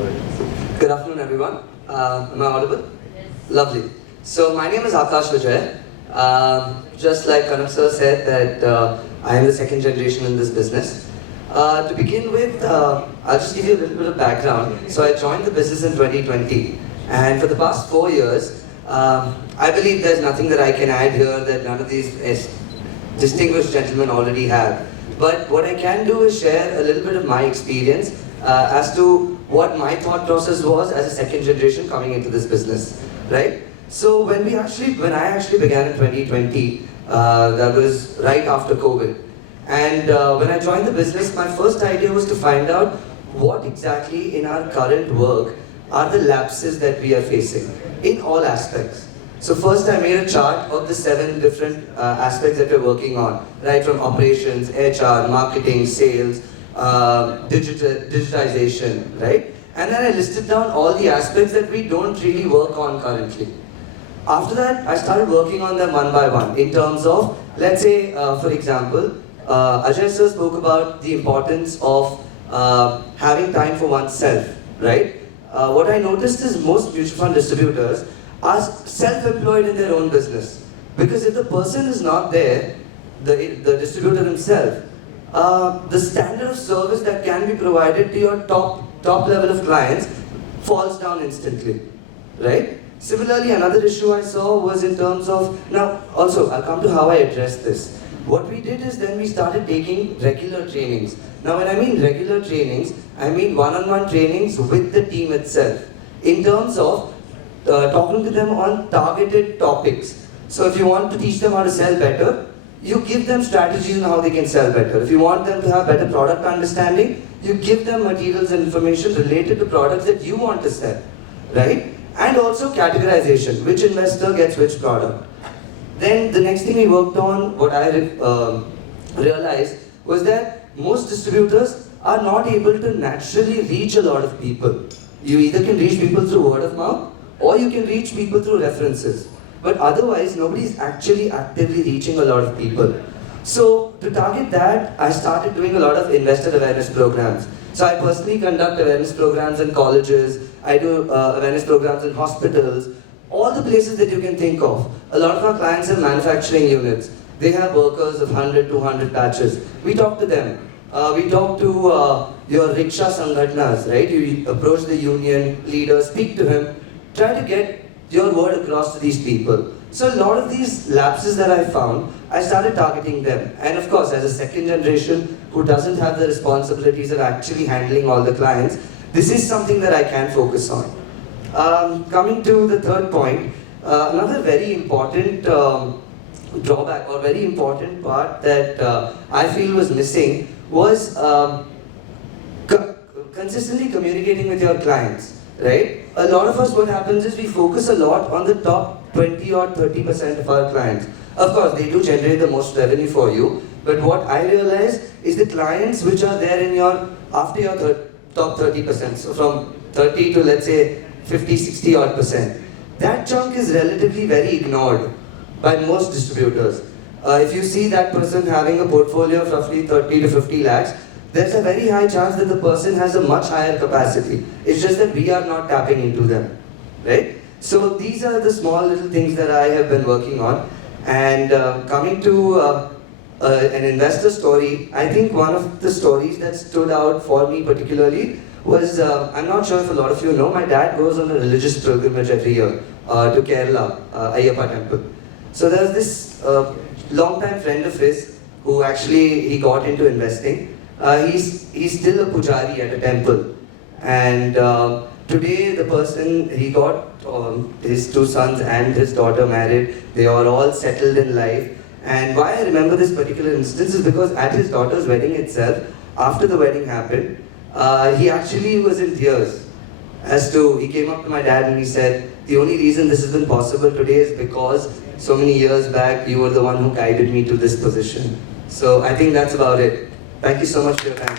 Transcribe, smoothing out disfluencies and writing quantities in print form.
Good afternoon, everyone. Am I audible? Yes. Lovely. So my name is Aakash Vijay. Just like Kanak sir said that I am the second generation in this business. To begin with, I'll just give you a little bit of background. So I joined the business in 2020, and for the past 4 years, I believe there's nothing that I can add here that none of these distinguished gentlemen already have. But what I can do is share a little bit of my experience as to what my thought process was as a second generation coming into this business, right? So when I actually began in 2020, that was right after COVID. And when I joined the business, my first idea was to find out what exactly in our current work are the lapses that we are facing in all aspects. So first I made a chart of the 7 different aspects that we're working on, right from operations, HR, marketing, sales, digitization, right? And then I listed down all the aspects that we don't really work on currently. After that, I started working on them one by one in terms of, let's say, for example, Ajay sir spoke about the importance of having time for oneself, right? What I noticed is most mutual fund distributors are self-employed in their own business. Because if the person is not there, the distributor himself, the standard of service that can be provided to your top level of clients falls down instantly, right? Similarly, another issue I saw was in terms of, now also I'll come to how I addressed this. What we did is then we started taking regular trainings. Now when I mean regular trainings, I mean one-on-one trainings with the team itself in terms of talking to them on targeted topics. So if you want to teach them how to sell better, you give them strategies on how they can sell better. If you want them to have better product understanding, you give them materials and information related to products that you want to sell, right? And also categorization, which investor gets which product. Then the next thing we worked on, what I realized was that most distributors are not able to naturally reach a lot of people. You either can reach people through word of mouth, or you can reach people through references. But otherwise, nobody is actually actively reaching a lot of people. So to target that, I started doing a lot of investor awareness programs. So I personally conduct awareness programs in colleges, I do awareness programs in hospitals, all the places that you can think of. A lot of our clients have manufacturing units. They have workers of 100, 200 batches. We talk to them. We talk to your rickshaw sangatnas, right? You approach the union leader, speak to him, try to get your word across to these people. So a lot of these lapses that I found, I started targeting them. And of course, as a second generation who doesn't have the responsibilities of actually handling all the clients, this is something that I can focus on. Coming to the third point, another very important drawback or very important part that I feel was missing was consistently communicating with your clients. Right? A lot of us, what happens is we focus a lot on the top 20 or 30% of our clients. Of course, they do generate the most revenue for you, but what I realize is the clients which are there in your, after your top 30%, so from 30 to let's say 50, 60 odd percent, that chunk is relatively very ignored by most distributors. If you see that person having a portfolio of roughly 30 to 50 lakhs, there's a very high chance that the person has a much higher capacity. It's just that we are not tapping into them, right? So these are the small little things that I have been working on. And coming to an investor story, I think one of the stories that stood out for me particularly was, I'm not sure if a lot of you know, my dad goes on a religious pilgrimage every year to Kerala, Ayyappa temple. So there's this long-time friend of his who actually, he got into investing. He's still a pujari at a temple, and today the person, he got his 2 sons and his daughter married. They are all settled in life. And why I remember this particular instance is because at his daughter's wedding itself, after the wedding happened, he actually was in tears. He came up to my dad and he said, the only reason this has been possible today is because so many years back you were the one who guided me to this position. So I think that's about it. Thank you so much for your time.